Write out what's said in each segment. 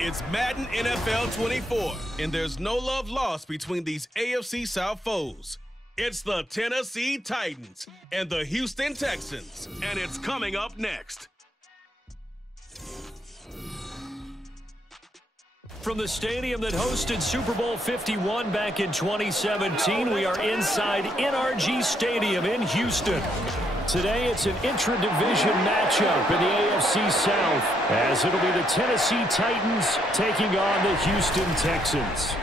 It's Madden NFL 24, and there's no love lost between these AFC South foes. It's the Tennessee Titans and the Houston Texans, and it's coming up next. From the stadium that hosted Super Bowl 51 back in 2017, we are inside NRG Stadium in Houston. Today, it's an intra-division matchup in the AFC South, as it'll be the Tennessee Titans taking on the Houston Texans.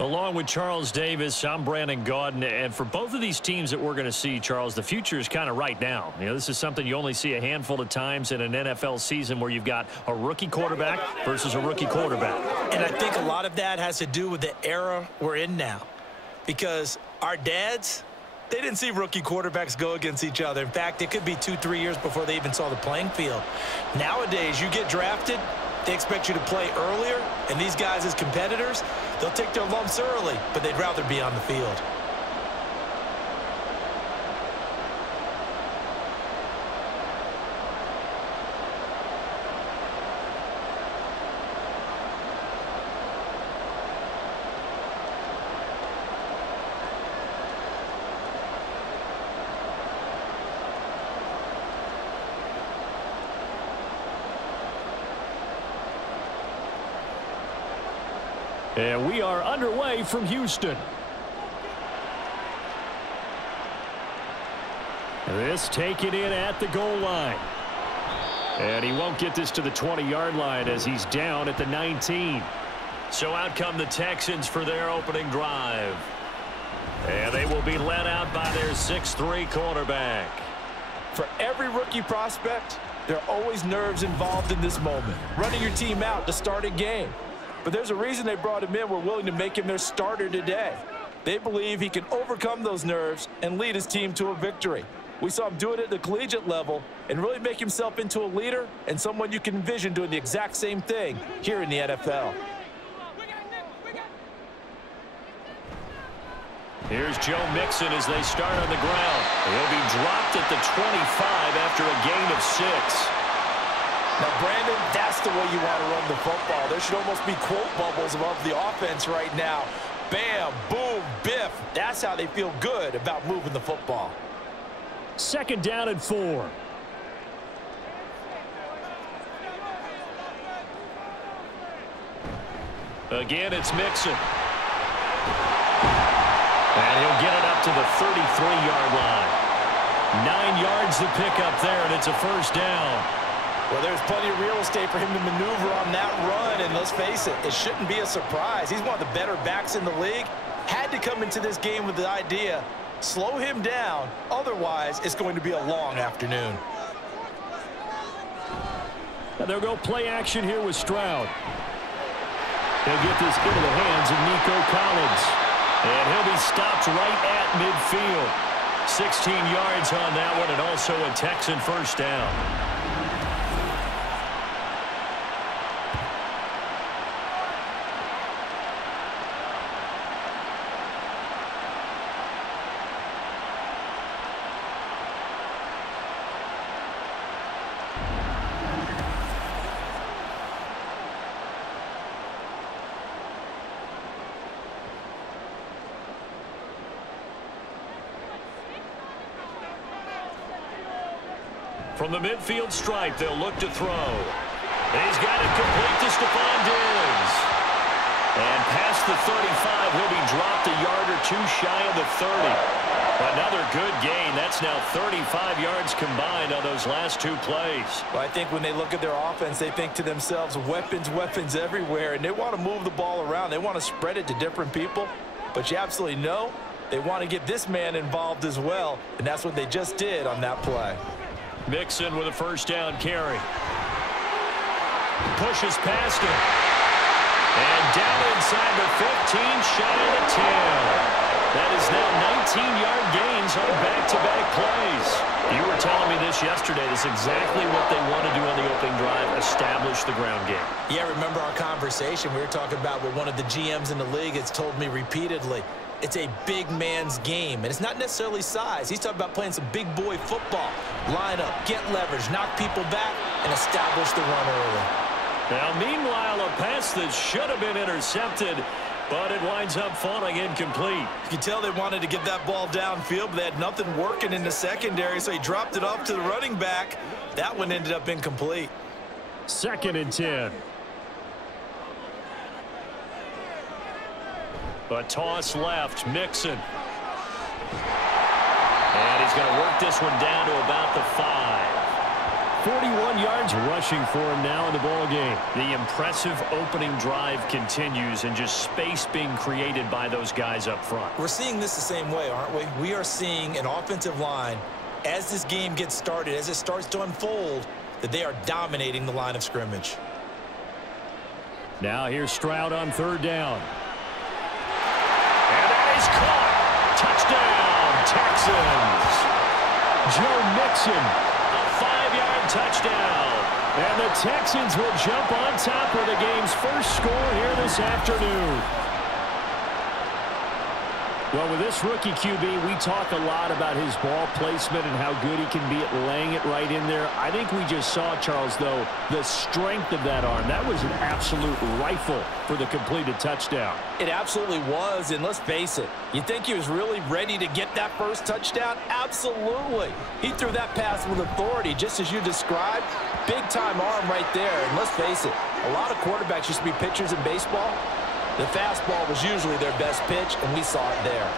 Along with Charles Davis, I'm Brandon Gaudin, and for both of these teams that we're going to see, Charles, the future is kind of right now. You know, this is something you only see a handful of times in an NFL season where you've got a rookie quarterback versus a rookie quarterback. And I think a lot of that has to do with the era we're in now. Because our dads, they didn't see rookie quarterbacks go against each other. In fact, it could be 2-3 years before they even saw the playing field. Nowadays, you get drafted, they expect you to play earlier, and these guys as competitors, they'll take their lumps early, but they'd rather be on the field. And we are underway from Houston. This taken in at the goal line. And he won't get this to the 20-yard line as he's down at the 19. So out come the Texans for their opening drive. And they will be led out by their 6'3" quarterback. For every rookie prospect, there are always nerves involved in this moment. Running your team out to start a game. But there's a reason they brought him in. We're willing to make him their starter today. They believe he can overcome those nerves and lead his team to a victory. We saw him do it at the collegiate level and really make himself into a leader and someone you can envision doing the exact same thing here in the NFL. Here's Joe Mixon as they start on the ground. He'll be dropped at the 25 after a gain of 6. Now, Brandon, that's the way you want to run the football. There should almost be quote bubbles above the offense right now. Bam, boom, biff. That's how they feel good about moving the football. 2nd down and 4. Again, it's Mixon. And he'll get it up to the 33-yard line. 9 yards to pick up there, and it's a 1st down. Well, there's plenty of real estate for him to maneuver on that run, and let's face it, it shouldn't be a surprise. He's one of the better backs in the league. Had to come into this game with the idea, slow him down, otherwise it's going to be a long afternoon. And they'll go play action here with Stroud. They'll get this into the hands of Nico Collins. And he'll be stopped right at midfield. 16 yards on that one, and also a Texan 1st down. From the midfield stripe, they'll look to throw. He's got it complete to Stephon Diggs. And past the 35, he'll be dropped a yard or 2 shy of the 30. Another good gain. That's now 35 yards combined on those last 2 plays. Well, I think when they look at their offense, they think to themselves, weapons, weapons everywhere. And they want to move the ball around. They want to spread it to different people. But you absolutely know they want to get this man involved as well. And that's what they just did on that play. Mixon with a 1st down carry. Pushes past him. And down inside the 15, shy of the 10. That is now 19-yard gains on back-to-back plays. You were telling me this yesterday. This is exactly what they want to do on the opening drive, establish the ground game. Yeah, remember our conversation. We were talking about what one of the GMs in the league has told me repeatedly. it's a big man's game. And it's not necessarily size. He's talking about playing some big boy football. Line up, get leverage, knock people back, and establish the run early. Now, meanwhile, a pass that should have been intercepted, but it winds up falling incomplete. You can tell they wanted to get that ball downfield, but they had nothing working in the secondary, so he dropped it off to the running back. That one ended up incomplete. 2nd and 10. A toss left, Mixon. And he's going to work this one down to about the 5. 41 yards rushing for him now in the ball game. The impressive opening drive continues, and just space being created by those guys up front. We're seeing this the same way, aren't we? We are seeing an offensive line, as this game gets started, as it starts to unfold, that they are dominating the line of scrimmage. Now here's Stroud on 3rd down. And that is caught. Touchdown, Texans. Joe Mixon. 5-yard touchdown. And the Texans will jump on top of the game's first score here this afternoon. Well, with this rookie QB, we talk a lot about his ball placement and how good he can be at laying it right in there. I think we just saw, Charles, though, the strength of that arm. That was an absolute rifle for the completed touchdown. It absolutely was, and let's face it, you think he was really ready to get that first touchdown? Absolutely. He threw that pass with authority, just as you described. Big-time arm right there, and let's face it, a lot of quarterbacks used to be pitchers in baseball. The fastball was usually their best pitch, and we saw it there.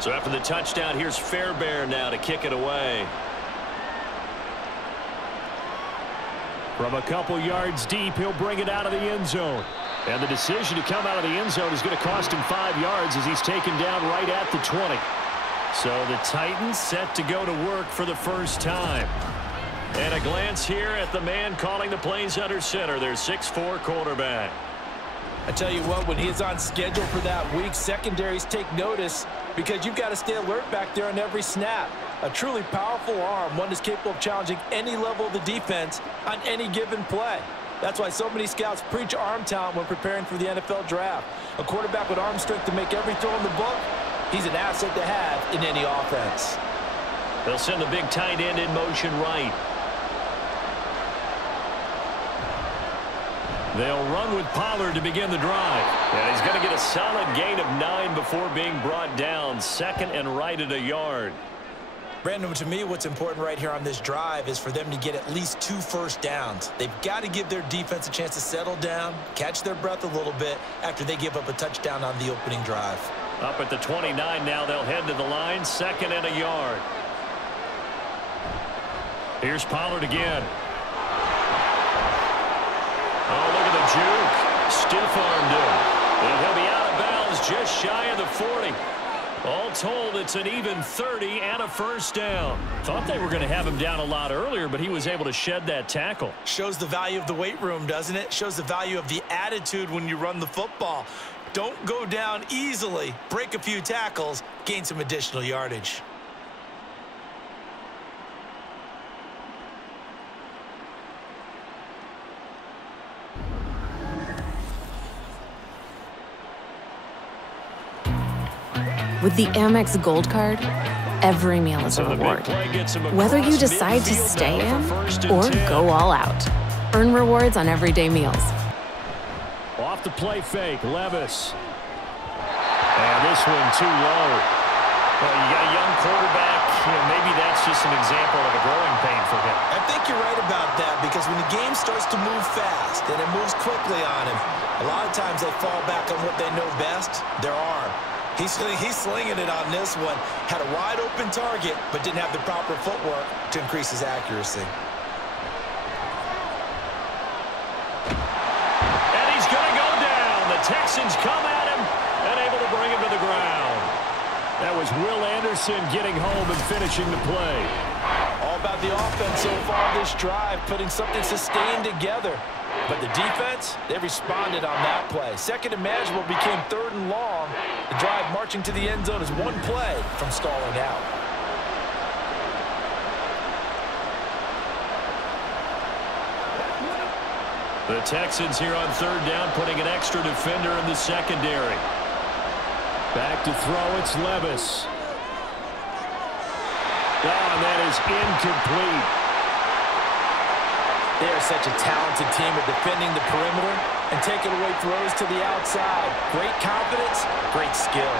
So after the touchdown, here's Fairbairn now to kick it away. From a couple yards deep, he'll bring it out of the end zone. And the decision to come out of the end zone is going to cost him 5 yards as he's taken down right at the 20. So the Titans set to go to work for the first time. And a glance here at the man calling the plays under center, their 6'4" quarterback. I tell you what, when he's on schedule for that week, secondaries take notice because you've got to stay alert back there on every snap. A truly powerful arm, one that's capable of challenging any level of the defense on any given play. That's why so many scouts preach arm talent when preparing for the NFL draft. A quarterback with arm strength to make every throw in the book, he's an asset to have in any offense. They'll send the big tight end in motion right. They'll run with Pollard to begin the drive. And he's going to get a solid gain of 9 before being brought down. 2nd and right at a yard. Brandon, to me, what's important right here on this drive is for them to get at least 2 first downs. They've got to give their defense a chance to settle down, catch their breath a little bit after they give up a touchdown on the opening drive. Up at the 29 now, they'll head to the line. 2nd and a yard. Here's Pollard again. Oh, look at the juke. Stiff-armed him. And he'll be out of bounds just shy of the 40. All told, it's an even 30 and a first down. Thought they were going to have him down a lot earlier, but he was able to shed that tackle. Shows the value of the weight room, doesn't it? Shows the value of the attitude when you run the football. Don't go down easily. Break a few tackles. Gain some additional yardage. With the Amex Gold Card, every meal is a reward. Whether you decide to stay in or go all out. Earn rewards on everyday meals. Off the play fake, Levis. And this one too low. Well, you got a young quarterback. Maybe that's just an example of a growing pain for him. I think you're right about that because when the game starts to move fast and it moves quickly on him, a lot of times they fall back on what they know best, their arm. He's slinging it on this one. Had a wide open target, but didn't have the proper footwork to increase his accuracy. And he's going to go down. The Texans come at him and able to bring him to the ground. That was Will Anderson getting home and finishing the play. have the offense so far this drive, putting something sustained together. But the defense, they responded on that play. Second and manageable became third and long. The drive marching to the end zone is one play from stalling out. The Texans here on third down, putting an extra defender in the secondary. Back to throw, it's Levis. Oh, and that is incomplete. They are such a talented team at defending the perimeter and taking away throws to the outside. Great confidence, great skill.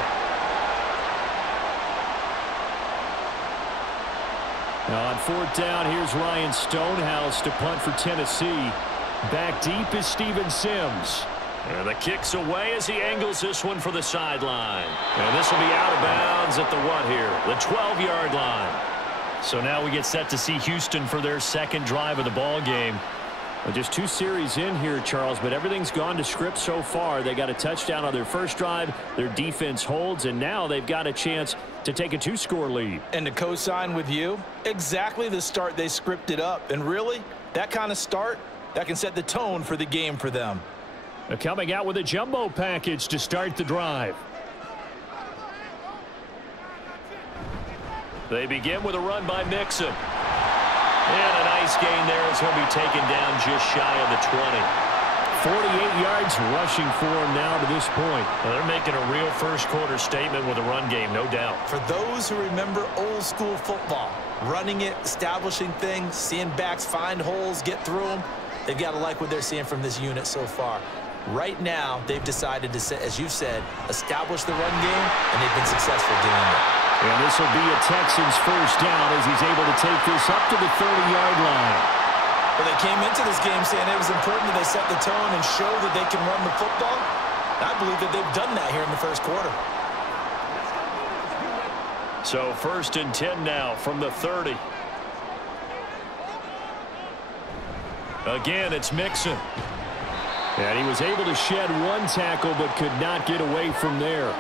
Now on fourth down, here's Ryan Stonehouse to punt for Tennessee. Back deep is Steven Sims. And the kick's away as he angles this one for the sideline. And this will be out of bounds at the what here? The 12-yard line. So now we get set to see Houston for their second drive of the ball game. Well, just 2 series in here, Charles, but everything's gone to script so far. They got a touchdown on their first drive. Their defense holds, and now they've got a chance to take a 2-score lead. And to co-sign with you, exactly the start they scripted up. And really, that kind of start, that can set the tone for the game for them. They're coming out with a jumbo package to start the drive. They begin with a run by Mixon. And a nice gain there as he'll be taken down just shy of the 20. 48 yards rushing for him now to this point. Well, they're making a real first-quarter statement with a run game, no doubt. For those who remember old-school football, running it, establishing things, seeing backs find holes, get through them, they've got to like what they're seeing from this unit so far. Right now, they've decided to, as you said, establish the run game, and they've been successful doing it. And this will be a Texans first down as he's able to take this up to the 30-yard line. Well, they came into this game saying it was important that they set the tone and show that they can run the football. I believe that they've done that here in the first quarter. So first and 10 now from the 30. Again, it's Mixon. And he was able to shed one tackle but could not get away from there.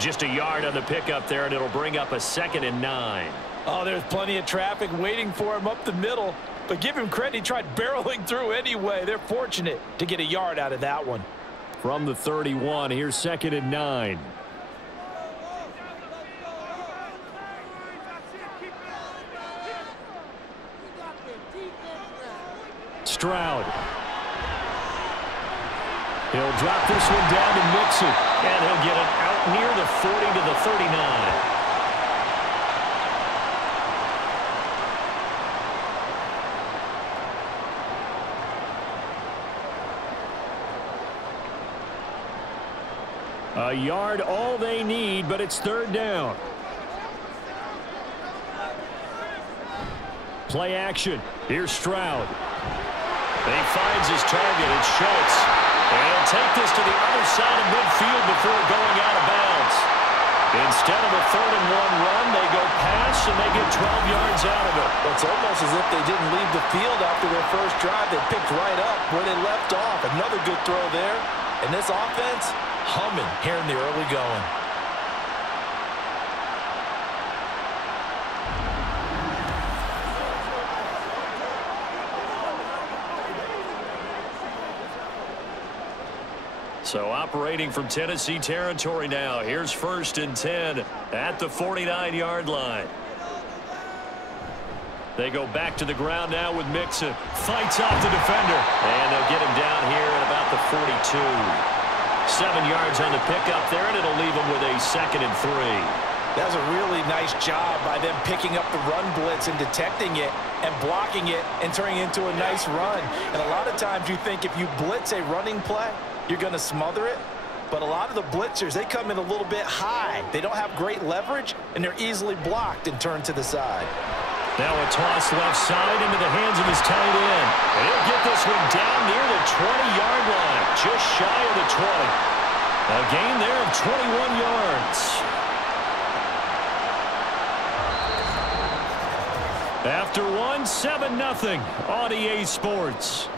Just a yard on the pickup there, and it'll bring up a 2nd and 9. Oh, there's plenty of traffic waiting for him up the middle. But give him credit, he tried barreling through anyway. They're fortunate to get a yard out of that one. From the 31, here's 2nd and 9. Stroud. He'll drop this one down to Mixon, and he'll get it out near the 40 to the 39. A yard all they need, but it's third down. Play action. Here's Stroud. And he finds his target. It's Schultz. And he'll take this to the other side of midfield before going out of bounds. Instead of a 3rd and 1 run, they go pass, and they get 12 yards out of it. It's almost as if they didn't leave the field after their first drive. They picked right up where they left off. Another good throw there. And this offense, humming here in the early going. So operating from Tennessee territory now. Here's 1st and 10 at the 49-yard line. They go back to the ground now with Mixon. Fights off the defender. And they'll get him down here at about the 42. 7 yards on the pickup there, and it'll leave him with a 2nd and 3. That was a really nice job by them picking up the run blitz and detecting it and blocking it and turning it into a nice run. And a lot of times you think if you blitz a running play, you're going to smother it. But a lot of the blitzers, they come in a little bit high. They don't have great leverage, and they're easily blocked and turned to the side. Now a toss left side into the hands of his tight end. And he'll get this one down near the 20-yard line, just shy of the 20. A gain there of 21 yards. After one, 7-0 on EA Sports.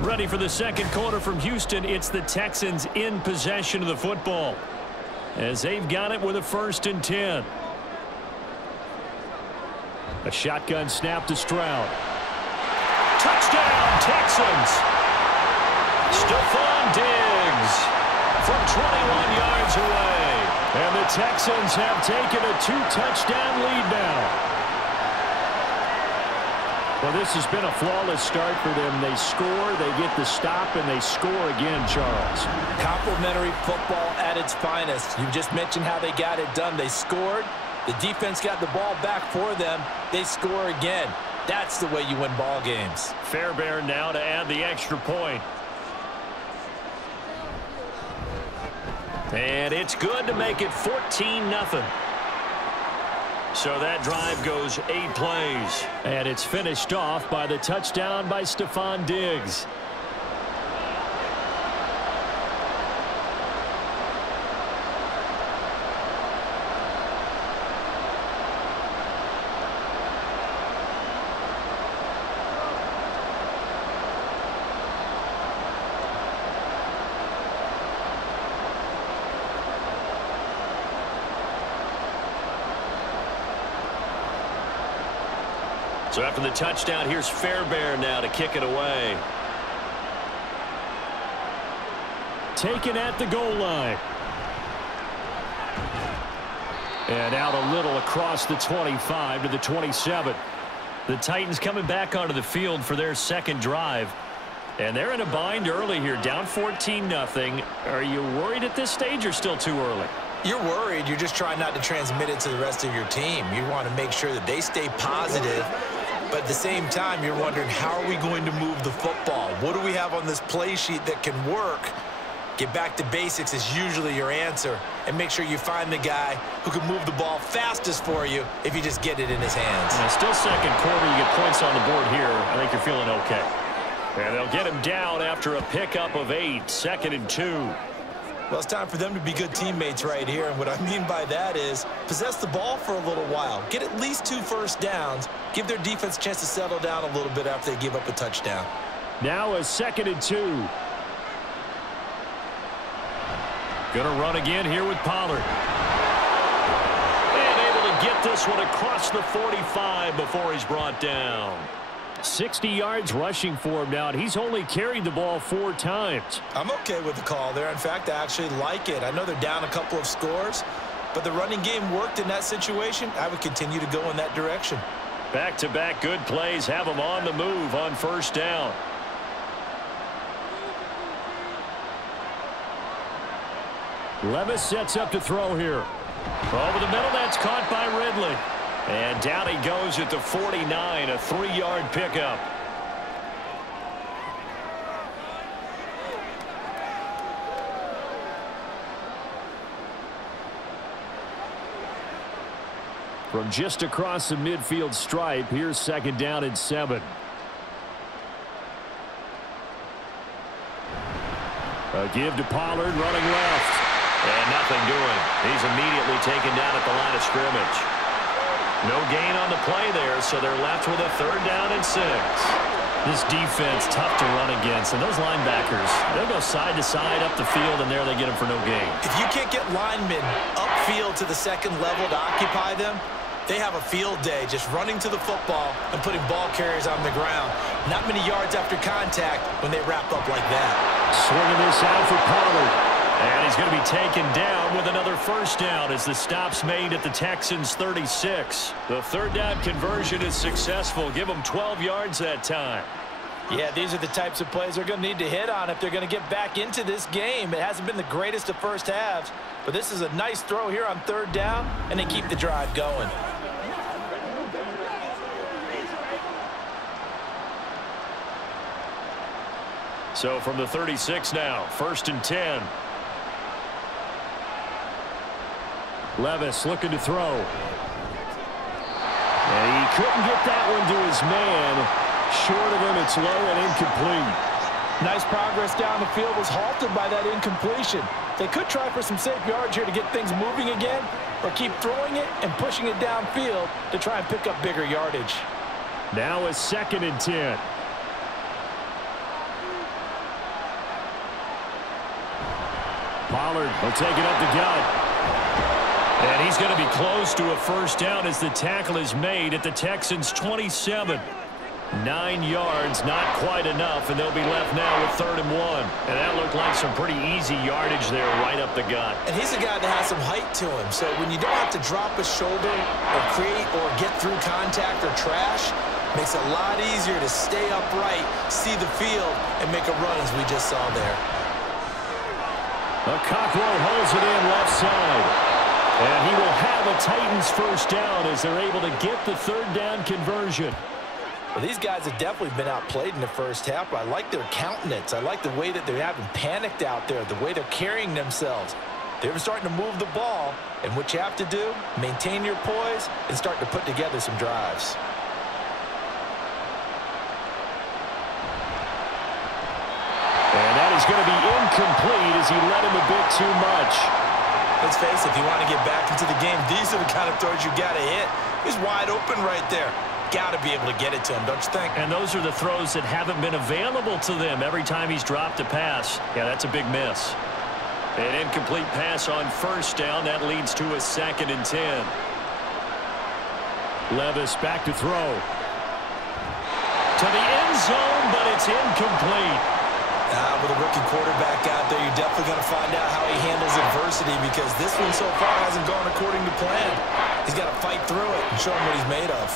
Ready for the second quarter from Houston. It's the Texans in possession of the football. as they've got it with a 1st and 10. A shotgun snap to Stroud. Touchdown, Texans! Stephon Diggs from 21 yards away. And the Texans have taken a 2-touchdown lead now. Well, this has been a flawless start for them. They score, they get the stop, and they score again, Charles. Complimentary football at its finest. You just mentioned how they got it done. They scored. The defense got the ball back for them. They score again. That's the way you win ball games. Fairbairn now to add the extra point. And it's good to make it 14-0. So that drive goes 8 plays. And it's finished off by the touchdown by Stephon Diggs. So after the touchdown, here's Fairbairn now to kick it away. Taken at the goal line. And out a little across the 25 to the 27. The Titans coming back onto the field for their second drive. And they're in a bind early here, down 14-0. Are you worried at this stage or still too early? You're worried. You're just trying not to transmit it to the rest of your team. You want to make sure that they stay positive. But at the same time, you're wondering, how are we going to move the football? What do we have on this play sheet that can work? Get back to basics is usually your answer. And make sure you find the guy who can move the ball fastest for you if you just get it in his hands. Yeah, still second quarter. You get points on the board here. I think you're feeling okay. And they'll get him down after a pickup of 8. 2nd and 2. Well, it's time for them to be good teammates right here. And what I mean by that is possess the ball for a little while. Get at least 2 first downs. Give their defense a chance to settle down a little bit after they give up a touchdown. Now a 2nd and 2. Gonna run again here with Pollard. And able to get this one across the 45 before he's brought down. 60 yards rushing for him now, and he's only carried the ball 4 times. I'm okay with the call there. In fact, I actually like it. I know they're down a couple of scores, but the running game worked in that situation. I would continue to go in that direction. Back-to-back good plays have him on the move on 1st down. Levis sets up to throw here. Over the middle, that's caught by Ridley. And down he goes at the 49, a 3-yard pickup. From just across the midfield stripe, here's 2nd down and 7. A give to Pollard, running left. And nothing doing. He's immediately taken down at the line of scrimmage. No gain on the play there, so they're left with a 3rd down and 6. This defense, tough to run against. And those linebackers, they'll go side to side up the field, and there they get them for no gain. If you can't get linemen upfield to the 2nd level to occupy them, they have a field day just running to the football and putting ball carriers on the ground. Not many yards after contact when they wrap up like that. Swinging this out for Pollard. And he's going to be taken down with another 1st down as the stop's made at the Texans' 36. The 3rd down conversion is successful. Give them 12 yards that time. Yeah, these are the types of plays they're going to need to hit on if they're going to get back into this game. It hasn't been the greatest of first halves, but this is a nice throw here on 3rd down, and they keep the drive going. So from the 36 now, 1st and 10. Levis looking to throw. And he couldn't get that one to his man. Short of him, it's low and incomplete. Nice progress down the field was halted by that incompletion. They could try for some safe yards here to get things moving again, or keep throwing it and pushing it downfield to try and pick up bigger yardage. Now a 2nd and 10. Pollard will take it up the gut. And he's going to be close to a first down as the tackle is made at the Texans' 27. 9 yards, not quite enough, and they'll be left now with 3rd and 1. And that looked like some pretty easy yardage there right up the gut. And he's a guy that has some height to him, so when you don't have to drop a shoulder or create or get through contact or trash, makes it a lot easier to stay upright, see the field, and make a run as we just saw there. Cockrell holds it in left side. And he will have a Titans first down as they're able to get the 3rd down conversion. Well, these guys have definitely been outplayed in the first half, but I like their countenance. I like the way that they haven't panicked out there, the way they're carrying themselves. They're starting to move the ball, and what you have to do, maintain your poise and start to put together some drives. And that is going to be incomplete as he led him a bit too much. Let's face it, if you want to get back into the game, these are the kind of throws you got to hit. He's wide open right there. Got to be able to get it to him, don't you think? And those are the throws that haven't been available to them every time he's dropped a pass. Yeah, that's a big miss. An incomplete pass on first down. That leads to a 2nd and 10. Levis back to throw. To the end zone, but it's incomplete. With a rookie quarterback out there, you're definitely going to find out how he handles adversity because this one so far hasn't gone according to plan. He's got to fight through it and show him what he's made of.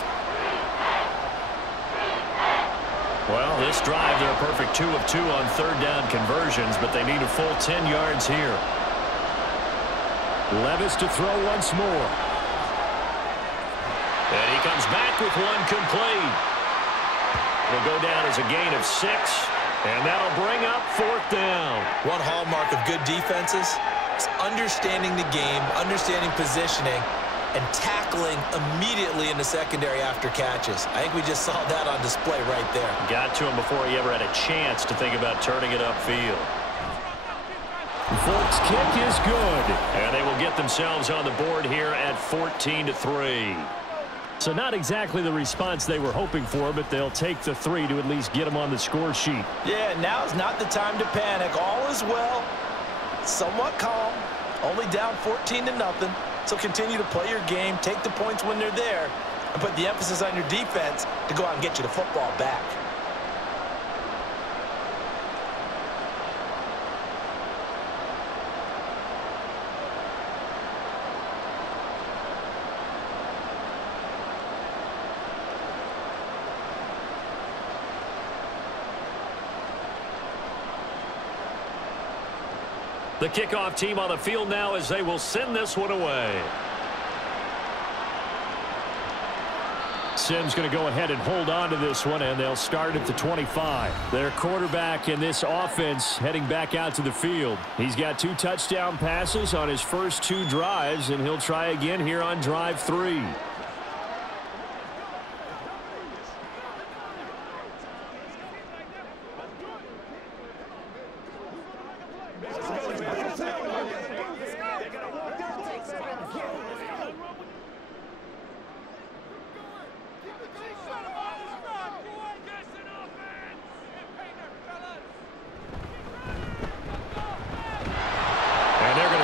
Well, this drive, they're a perfect 2 of 2 on 3rd down conversions, but they need a full 10 yards here. Levis to throw once more. And he comes back with one complete. It'll go down as a gain of 6. And that'll bring up 4th down. One hallmark of good defenses is understanding the game, understanding positioning, and tackling immediately in the secondary after catches. I think we just saw that on display right there. Got to him before he ever had a chance to think about turning it upfield. Folks' kick is good. And they will get themselves on the board here at 14-3. So not exactly the response they were hoping for, but they'll take the 3 to at least get them on the score sheet. Yeah, now's not the time to panic. All is well. Somewhat calm. Only down 14-0. So continue to play your game, take the points when they're there, and put the emphasis on your defense to go out and get you the football back. The kickoff team on the field now as they will send this one away. Sim's going to go ahead and hold on to this one, and they'll start at the 25. Their quarterback in this offense heading back out to the field. He's got 2 touchdown passes on his first 2 drives, and he'll try again here on drive 3.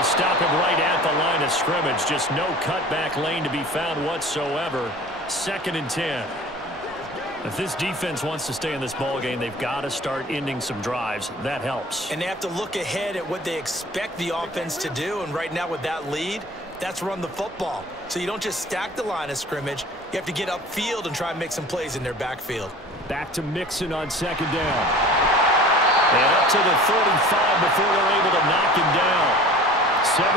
Stop him right at the line of scrimmage. Just no cutback lane to be found whatsoever. 2nd and 10. If this defense wants to stay in this ball game, they've got to start ending some drives. That helps. And they have to look ahead at what they expect the offense to do. And right now with that lead, that's run the football. So you don't just stack the line of scrimmage. You have to get upfield and try and make some plays in their backfield. Back to Mixon on 2nd down. And up to the 35 before they're able to knock him down. 77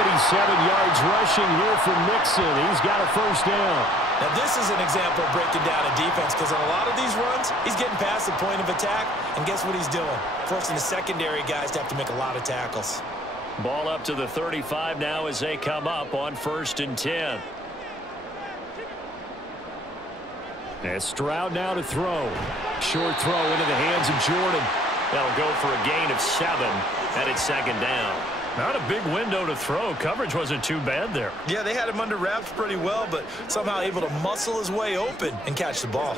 yards rushing here for Mixon. He's got a first down. Now this is an example of breaking down a defense because on a lot of these runs, he's getting past the point of attack, and guess what he's doing? Forcing the secondary guys to have to make a lot of tackles. Ball up to the 35 now as they come up on 1st and 10. And Stroud now to throw. Short throw into the hands of Jordan. That'll go for a gain of 7, and it's 2nd down. Not a big window to throw. Coverage wasn't too bad there. Yeah, they had him under wraps pretty well, but somehow able to muscle his way open and catch the ball.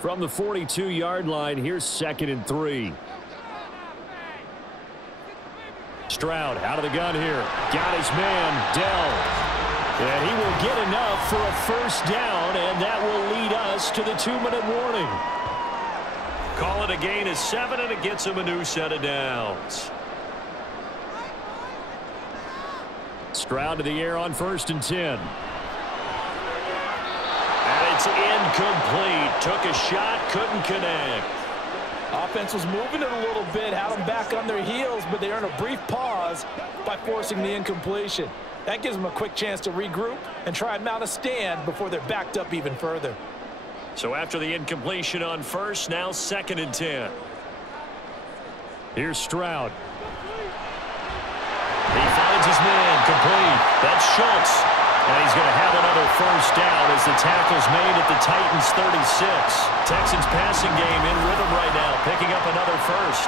From the 42-yard line, here's 2nd and 3. Stroud out of the gun here. Got his man, Dell. And he will get enough for a first down, and that will lead us to the 2-minute warning. Call it a gain of 7, and it gets him a new set of downs. Stroud to the air on 1st and 10. And it's incomplete. Took a shot, couldn't connect. Offense was moving it a little bit, had them back on their heels, but they earned a brief pause by forcing the incompletion. That gives them a quick chance to regroup and try and mount a stand before they're backed up even further. So after the incompletion on 1st, now 2nd and 10. Here's Stroud. He finds his man, complete. That's Schultz. And he's going to have another first down as the tackle's made at the Titans' 36. Texans passing game in rhythm right now, picking up another first.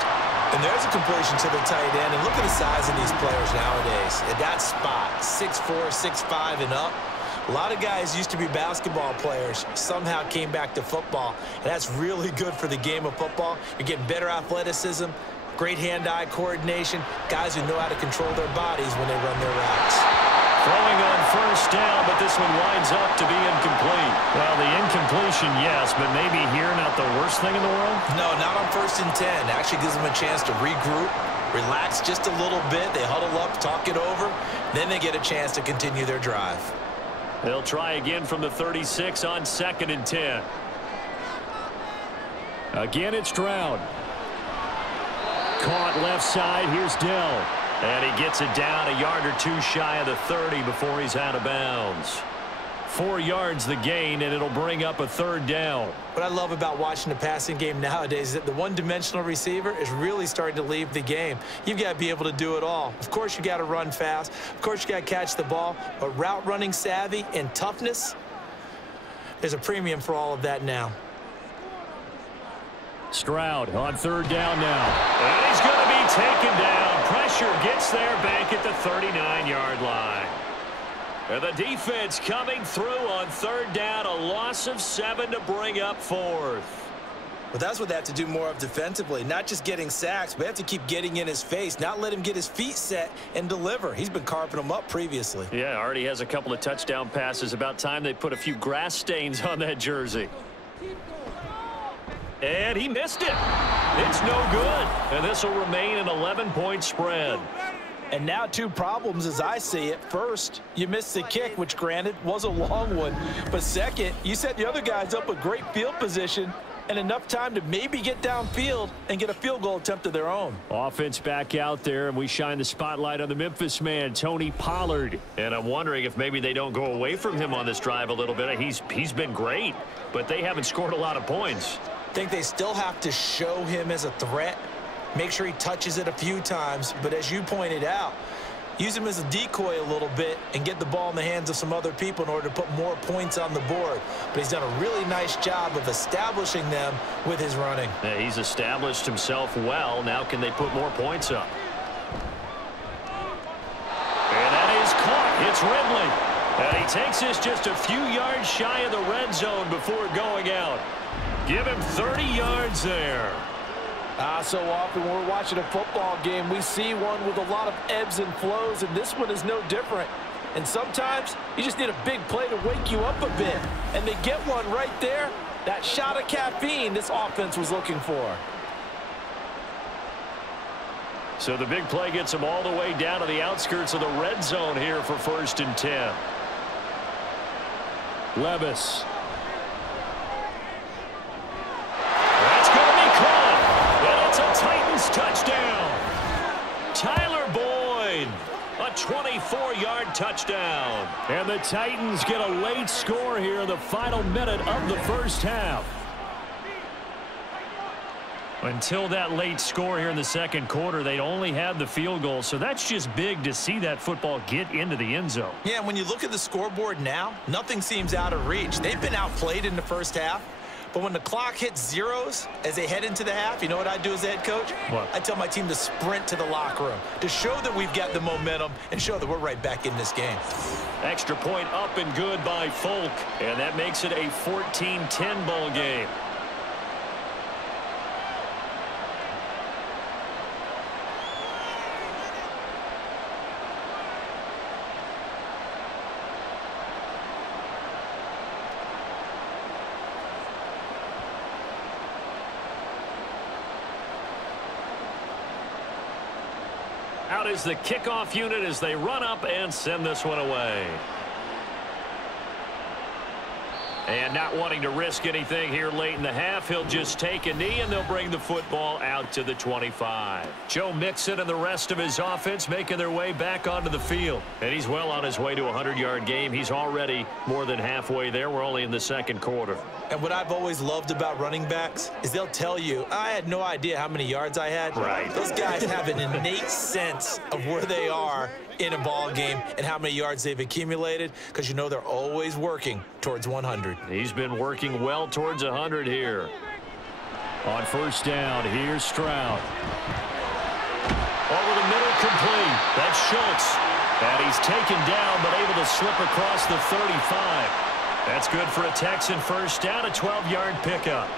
And there's a completion to the tight end. And look at the size of these players nowadays. At that spot, 6'4", 6'5", and up. A lot of guys used to be basketball players, somehow came back to football. And that's really good for the game of football. You're getting better athleticism, great hand-eye coordination, guys who know how to control their bodies when they run their routes. Throwing on first down, but this one winds up to be incomplete. Well, the incompletion, yes, but maybe here not the worst thing in the world? No, not on 1st and 10. Actually gives them a chance to regroup, relax just a little bit. They huddle up, talk it over. Then they get a chance to continue their drive. They'll try again from the 36 on 2nd and 10. Again, it's Stroud. Caught left side. Here's Dell. And he gets it down a yard or 2 shy of the 30 before he's out of bounds. 4 yards the gain, and it'll bring up a 3rd down. What I love about watching the passing game nowadays is that the one-dimensional receiver is really starting to leave the game. You've got to be able to do it all. Of course, you got to run fast. Of course, you got to catch the ball. But route running savvy and toughness, there's a premium for all of that now. Stroud on 3rd down now. And he's going to be taken down. Pressure gets there back at the 39-yard line. And the defense coming through on 3rd down. A loss of 7 to bring up 4th. Well, that's what they have to do more of defensively. Not just getting sacks, but they have to keep getting in his face. Not let him get his feet set and deliver. He's been carving them up previously. Yeah, already has a couple of touchdown passes. About time they put a few grass stains on that jersey. And he missed it. It's no good. And this will remain an 11-point spread. And now 2 problems as I see it. First, you missed the kick, which granted was a long one. But second, you set the other guys up with great field position and enough time to maybe get downfield and get a field goal attempt of their own. Offense back out there, and we shine the spotlight on the Memphis man, Tony Pollard. And I'm wondering if maybe they don't go away from him on this drive a little bit. He's been great, but they haven't scored a lot of points. I think they still have to show him as a threat, make sure he touches it a few times, but as you pointed out, use him as a decoy a little bit and get the ball in the hands of some other people in order to put more points on the board. But he's done a really nice job of establishing them with his running. Yeah, he's established himself well. Now can they put more points up? And that is caught. It's Ridley. And he takes this just a few yards shy of the red zone before going out. Give him 30 yards there. So often when we're watching a football game, we see one with a lot of ebbs and flows, and this one is no different. And sometimes you just need a big play to wake you up a bit. And they get one right there. That shot of caffeine this offense was looking for. So the big play gets them all the way down to the outskirts of the red zone here for 1st and 10. Levis. Titans touchdown. Tyler Boyd, a 24-yard touchdown. And the Titans get a late score here in the final minute of the first half. Until that late score here in the 2nd quarter, they'd only had the field goal, so that's just big to see that football get into the end zone. Yeah, when you look at the scoreboard now, nothing seems out of reach. They've been outplayed in the first half. But when the clock hits zeros as they head into the half, you know what I do as the head coach? What? I tell my team to sprint to the locker room to show that we've got the momentum and show that we're right back in this game. Extra point up and good by Folk, and that makes it a 14-10 ball game. Out is the kickoff unit as they run up and send this one away. And not wanting to risk anything here late in the half, he'll just take a knee, and they'll bring the football out to the 25. Joe Mixon and the rest of his offense making their way back onto the field. And he's well on his way to a 100-yard game. He's already more than halfway there. We're only in the second quarter. And what I've always loved about running backs is they'll tell you, I had no idea how many yards I had. Right. Those guys have an innate sense of where they are in a ball game and how many yards they've accumulated, because you know they're always working towards 100. He's been working well towards 100 here. On first down, here's Stroud. Over the middle, complete. That's Schultz. And he's taken down, but able to slip across the 35. That's good for a Texan first down, a 12-yard pickup.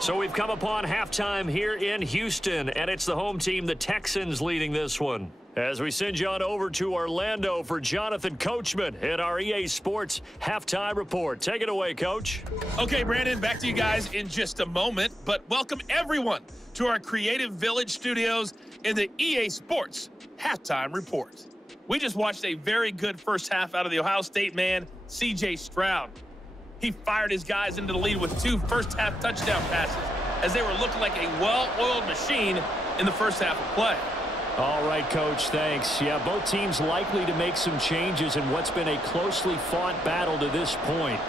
So we've come upon halftime here in Houston, and it's the home team, the Texans, leading this one. As we send you on over to Orlando for Jonathan Coachman at our EA Sports Halftime Report. Take it away, Coach. Okay, Brandon, back to you guys in just a moment, but welcome everyone to our Creative Village studios in the EA Sports Halftime Report. We just watched a very good first half out of the Ohio State man, C.J. Stroud. He fired his guys into the lead with 2 first-half touchdown passes as they were looking like a well-oiled machine in the first half of play. All right, Coach, thanks. Yeah, both teams likely to make some changes in what's been a closely fought battle to this point.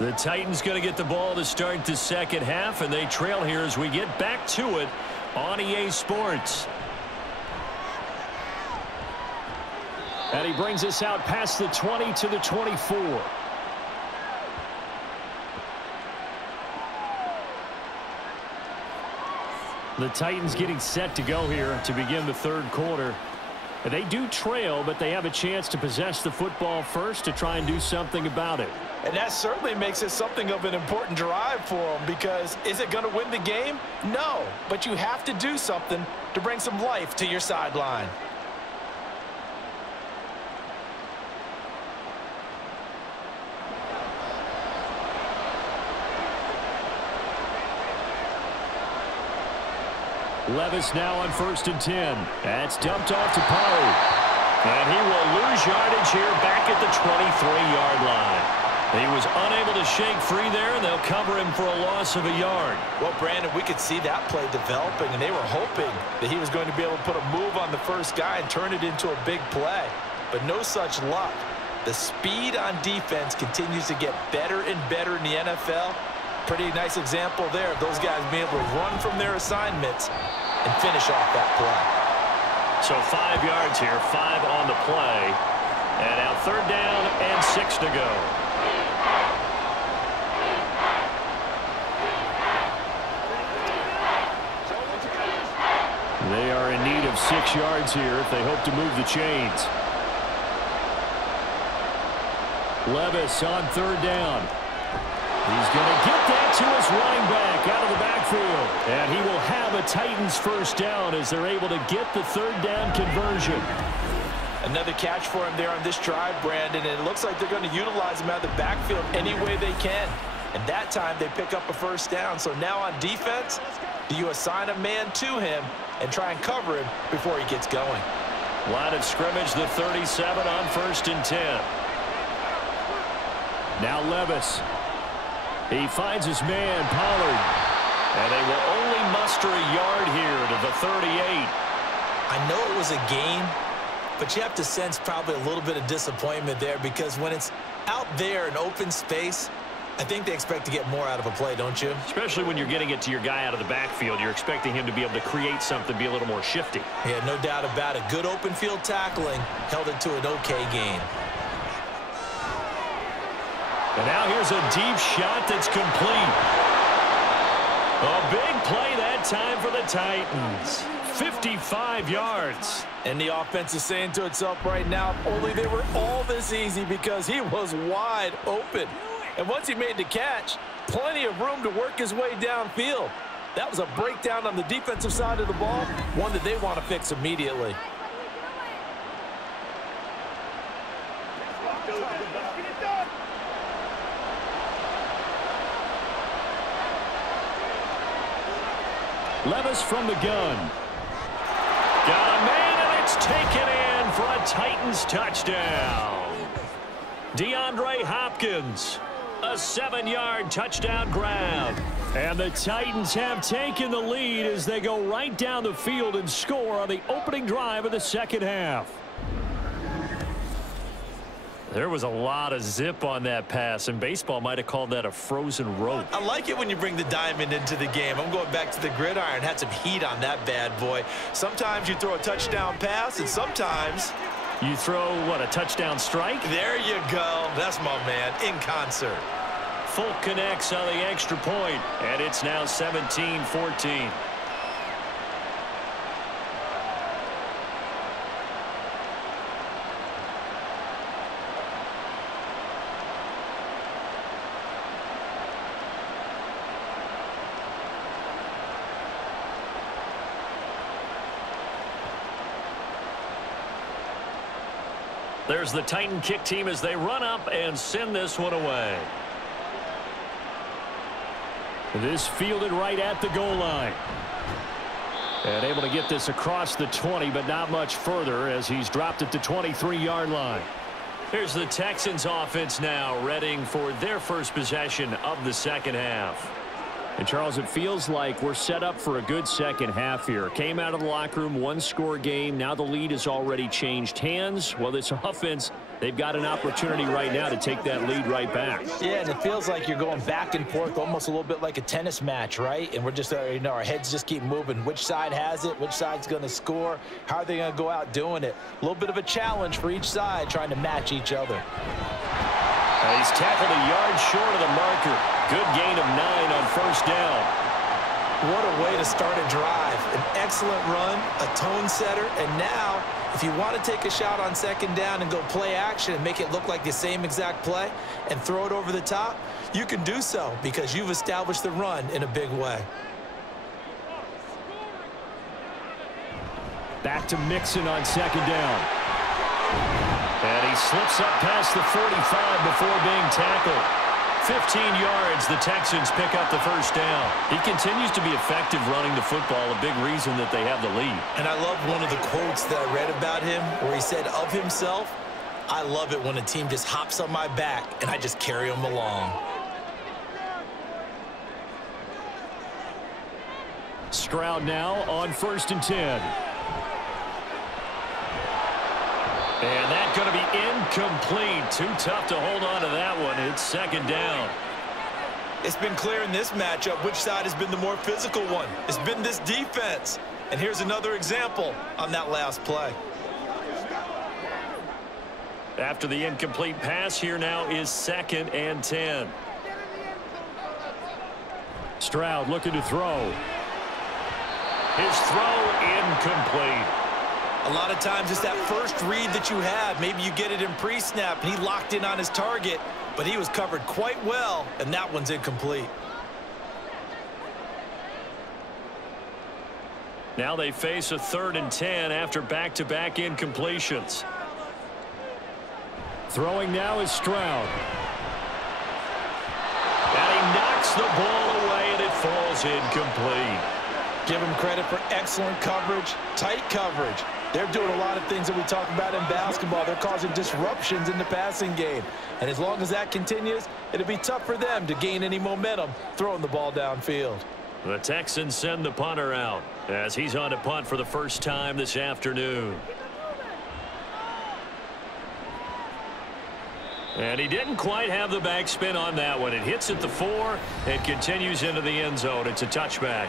The Titans going to get the ball to start the second half, and they trail here as we get back to it on EA Sports. And he brings us out past the 20 to the 24. The Titans getting set to go here to begin the third quarter. They do trail, but they have a chance to possess the football first to try and do something about it. And that certainly makes it something of an important drive for them, because is it going to win the game? No, but you have to do something to bring some life to your sideline. Levis now on 1st and 10. That's dumped off to Poe. And he will lose yardage here back at the 23-yard line. He was unable to shake free there, and they'll cover him for a loss of a yard. Well, Brandon, we could see that play developing, and they were hoping that he was going to be able to put a move on the first guy and turn it into a big play. But no such luck. The speed on defense continues to get better and better in the NFL. Pretty nice example there of those guys being able to run from their assignments and finish off that play. So 5 yards here, 5 on the play. And now 3rd down and 6 to go. They are in need of 6 yards here if they hope to move the chains. Levis on 3rd down. He's going to get that to his running back out of the backfield. And he will have a Titans first down as they're able to get the 3rd down conversion. Another catch for him there on this drive, Brandon, and it looks like they're going to utilize him out of the backfield any way they can. And that time they pick up a first down. So now on defense, do you assign a man to him and try and cover him before he gets going? Line of scrimmage, the 37 on 1st and 10. Now Levis. He finds his man, Pollard. And they will only muster a yard here to the 38. I know it was a game, but you have to sense probably a little bit of disappointment there, because when it's out there in open space, I think they expect to get more out of a play, don't you? Especially when you're getting it to your guy out of the backfield. You're expecting him to be able to create something, be a little more shifty. Yeah, no doubt about it. Good open field tackling held it to an okay gain. And now here's a deep shot that's complete. A big play that time for the Titans. 55 yards. And the offense is saying to itself right now, if only they were all this easy, because he was wide open. And once he made the catch, plenty of room to work his way downfield. That was a breakdown on the defensive side of the ball, one that they want to fix immediately. Levis from the gun. Got a man, and it's taken in for a Titans touchdown. DeAndre Hopkins, a 7-yard touchdown grab. And the Titans have taken the lead as they go right down the field and score on the opening drive of the second half. There was a lot of zip on that pass, and baseball might have called that a frozen rope. I like it when you bring the diamond into the game. I'm going back to the gridiron. Had some heat on that bad boy. Sometimes you throw a touchdown pass, and sometimes you throw, what, a touchdown strike? There you go. That's my man, in concert. Folk connects on the extra point, and it's now 17-14. There's the Titan kick team as they run up and send this one away. This fielded right at the goal line. And able to get this across the 20, but not much further as he's dropped it to 23-yard line. Here's the Texans offense now, readying for their first possession of the second half. And, Charles, it feels like we're set up for a good second half here. Came out of the locker room, one-score game. Now the lead has already changed hands. Well, this offense, they've got an opportunity right now to take that lead right back. Yeah, and it feels like you're going back and forth, almost a little bit like a tennis match, right? And we're just, our heads just keep moving. Which side has it? Which side's going to score? How are they going to go out doing it? A little bit of a challenge for each side, trying to match each other. He's tackled a yard short of the marker. Good gain of 9 on first down. What a way to start a drive. An excellent run, a tone setter, and now if you want to take a shot on second down and go play action and make it look like the same exact play and throw it over the top, you can do so because you've established the run in a big way. Back to Mixon on second down. And he slips up past the 45 before being tackled. 15 yards, the Texans pick up the first down. He continues to be effective running the football, a big reason that they have the lead. And I love one of the quotes that I read about him where he said of himself, I love it when a team just hops on my back and I just carry them along. Stroud now on 1st and 10. And that's going to be incomplete. Too tough to hold on to that one. It's second down. It's been clear in this matchup which side has been the more physical one. It's been this defense. And here's another example on that last play. After the incomplete pass, here now is 2nd and 10. Stroud looking to throw. His throw incomplete. A lot of times it's that first read that you have. Maybe you get it in pre-snap and he locked in on his target, but he was covered quite well, and that one's incomplete. Now they face a 3rd and 10 after back-to-back incompletions. Throwing now is Stroud. And he knocks the ball away, and it falls incomplete. Give him credit for excellent coverage, tight coverage. They're doing a lot of things that we talk about in basketball. They're causing disruptions in the passing game. And as long as that continues, it'll be tough for them to gain any momentum throwing the ball downfield. The Texans send the punter out as he's on to punt for the first time this afternoon. And he didn't quite have the backspin on that one. It hits at the 4 and continues into the end zone. It's a touchback.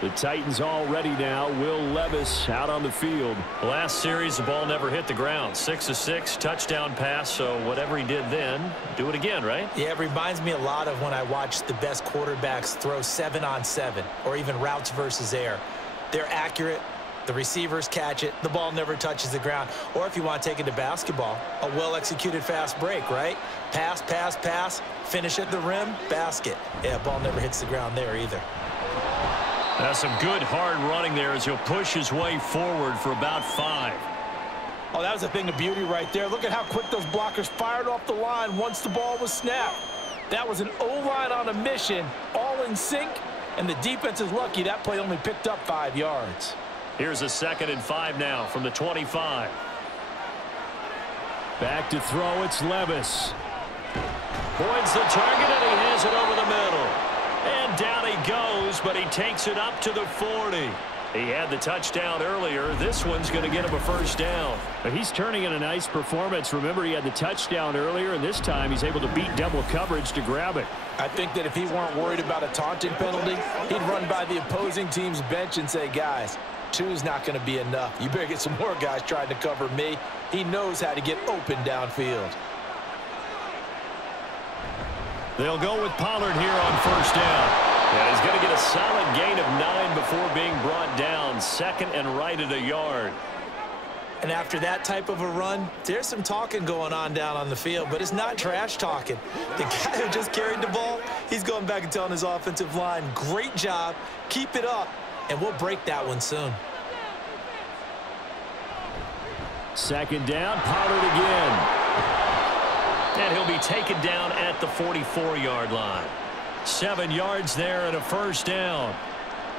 The Titans all ready now. Will Levis out on the field. Last series, the ball never hit the ground. 6 of 6, touchdown pass. So whatever he did then, do it again, right? Yeah, it reminds me a lot of when I watch the best quarterbacks throw 7-on-7 or even routes versus air. They're accurate. The receivers catch it. The ball never touches the ground. Or if you want to take it to basketball, a well-executed fast break, right? Pass, pass, pass, finish at the rim, basket. Yeah, ball never hits the ground there either. That's some good hard running there as he'll push his way forward for about 5. Oh, that was a thing of beauty right there. Look at how quick those blockers fired off the line once the ball was snapped. That was an O-line on a mission, all in sync, and the defense is lucky that play only picked up 5 yards. Here's a 2nd and 5 now from the 25. Back to throw, it's Levis. Points the target, and he has it over the middle. And down he goes, but he takes it up to the 40. He had the touchdown earlier. This one's going to get him a first down. But he's turning in a nice performance. Remember, he had the touchdown earlier, and this time he's able to beat double coverage to grab it. I think that if he weren't worried about a taunting penalty, he'd run by the opposing team's bench and say, guys, 2 is not going to be enough. You better get some more guys trying to cover me. He knows how to get open downfield. They'll go with Pollard here on first down. And he's going to get a solid gain of 9 before being brought down. 2nd and right at a yard. And after that type of a run, there's some talking going on down on the field, but it's not trash talking. The guy who just carried the ball, he's going back and telling his offensive line, great job, keep it up, and we'll break that one soon. 2nd down, Pollard again. And he'll be taken down at the 44-yard line. 7 yards there and a first down.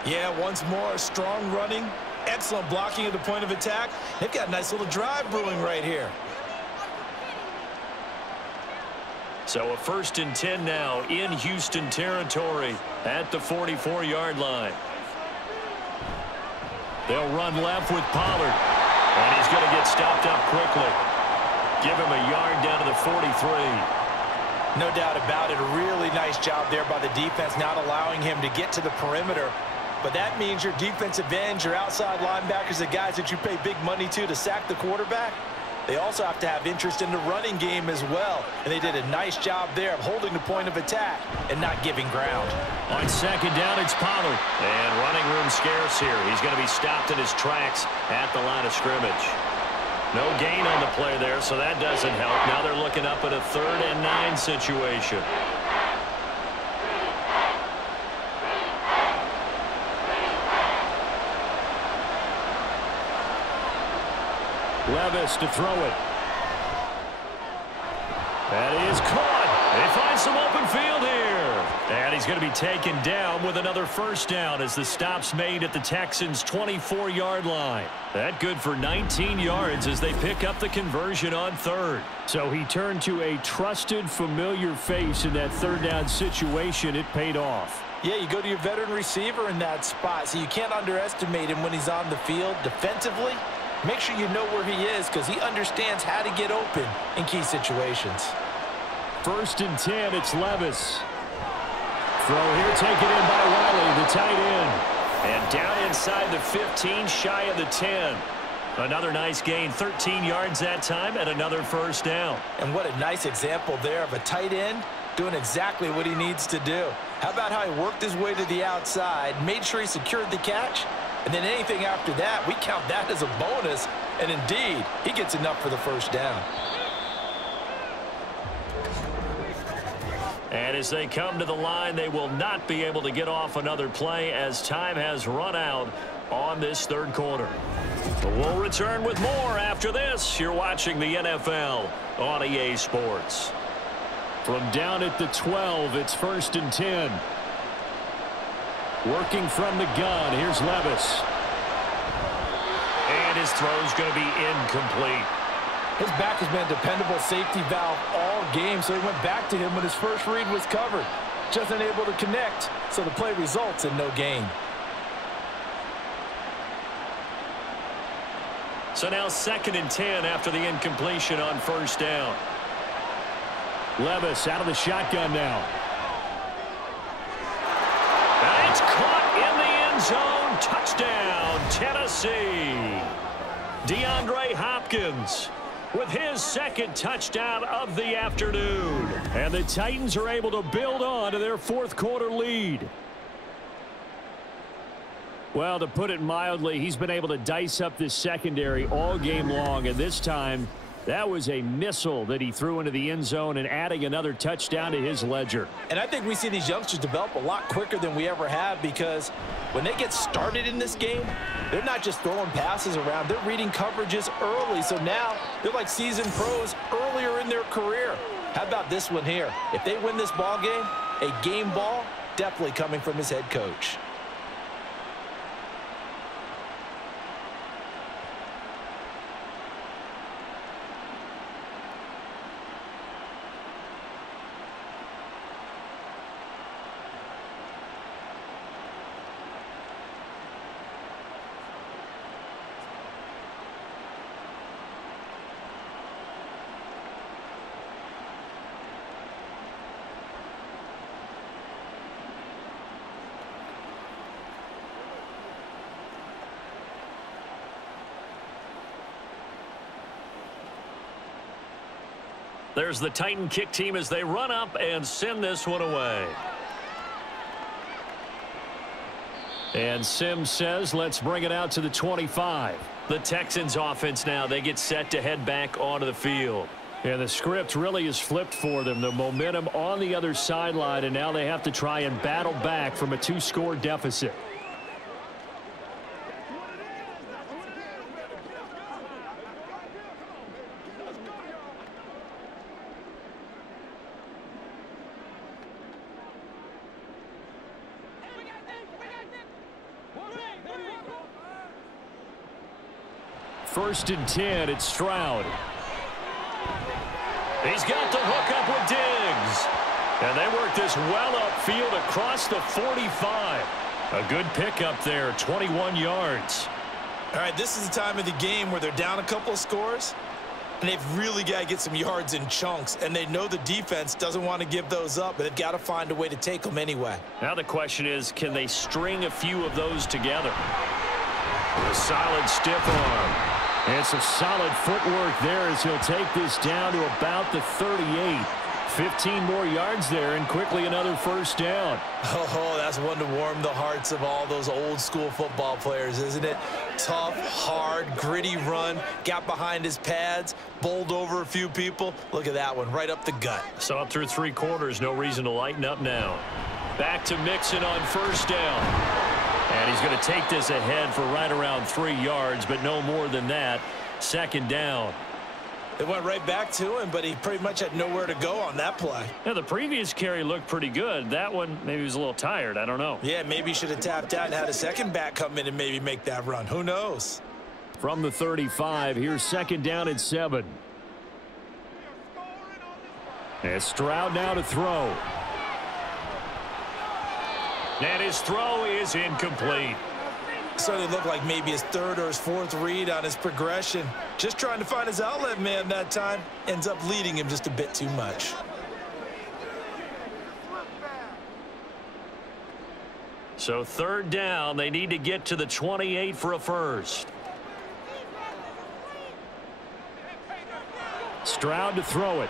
Yeah, once more, strong running, excellent blocking at the point of attack. They've got a nice little drive brewing right here. So a 1st and 10 now in Houston territory at the 44-yard line. They'll run left with Pollard. And he's going to get stopped up quickly. Give him a yard down to the 43. No doubt about it. A really nice job there by the defense, not allowing him to get to the perimeter. But that means your defensive ends, your outside linebackers, the guys that you pay big money to sack the quarterback, they also have to have interest in the running game as well. And they did a nice job there of holding the point of attack and not giving ground. On 2nd down, it's Pollard. And running room scarce here. He's going to be stopped in his tracks at the line of scrimmage. No gain on the play there, so that doesn't help. Now they're looking up at a 3rd and 9 situation. Levis to throw it. That is caught. They find some open field here. And he's going to be taken down with another first down as the stop's made at the Texans' 24-yard line. That good for 19 yards as they pick up the conversion on 3rd. So he turned to a trusted, familiar face in that 3rd down situation. It paid off. Yeah, you go to your veteran receiver in that spot, so you can't underestimate him when he's on the field defensively. Make sure you know where he is because he understands how to get open in key situations. 1st and 10, it's Levis. Throw here taken in by Riley, the tight end. And down inside the 15, shy of the 10. Another nice gain, 13 yards that time, and another first down. And what a nice example there of a tight end doing exactly what he needs to do. How about how he worked his way to the outside, made sure he secured the catch, and then anything after that, we count that as a bonus. And indeed, he gets enough for the first down. And as they come to the line, they will not be able to get off another play as time has run out on this 3rd quarter. But we'll return with more after this. You're watching the NFL on EA Sports. From down at the 12, it's 1st and 10. Working from the gun, here's Levis. And his throw's going to be incomplete. His back has been a dependable safety valve all game, so he went back to him when his first read was covered. Just unable to connect, so the play results in no gain. So now 2nd and 10 after the incompletion on first down. Levis out of the shotgun now. And it's caught in the end zone. Touchdown, Tennessee. DeAndre Hopkins with his second touchdown of the afternoon. And the Titans are able to build on to their fourth quarter lead. Well, to put it mildly, he's been able to dice up this secondary all game long, and this time that was a missile that he threw into the end zone and adding another touchdown to his ledger. And I think we see these youngsters develop a lot quicker than we ever have, because when they get started in this game, they're not just throwing passes around. They're reading coverages early. So now they're like seasoned pros earlier in their career. How about this one here? If they win this ball game, a game ball definitely coming from his head coach. There's the Titan kick team as they run up and send this one away. And Sims says, let's bring it out to the 25. The Texans offense now, they get set to head back onto the field. And the script really is flipped for them. The momentum on the other sideline, and now they have to try and battle back from a 2-score deficit. First and 10, it's Stroud. He's got the hook up with Diggs. And they work this well upfield across the 45. A good pickup there, 21 yards. All right, this is the time of the game where they're down a couple of scores, and they've really got to get some yards in chunks, and they know the defense doesn't want to give those up, but they've got to find a way to take them anyway. Now the question is, can they string a few of those together? A solid stiff arm. And some solid footwork there as he'll take this down to about the 38. 15 more yards there, and quickly another first down. Oh, that's one to warm the hearts of all those old school football players, isn't it? Tough, hard, gritty run, got behind his pads, bowled over a few people. Look at that one, right up the gut. So up through 3 quarters, no reason to lighten up now. Back to Mixon on first down. And he's going to take this ahead for right around 3 yards, but no more than that. Second down. They went right back to him, but he pretty much had nowhere to go on that play. Yeah, the previous carry looked pretty good. That one, maybe he was a little tired. I don't know. Yeah, maybe he should have tapped out and had a second back come in and maybe make that run. Who knows? From the 35, here's second down and 7. And Stroud now to throw. And his throw is incomplete. Certainly looked like maybe his third or his fourth read on his progression. Just trying to find his outlet man that time. Ends up leading him just a bit too much. So third down, they need to get to the 28 for a first. Stroud to throw it.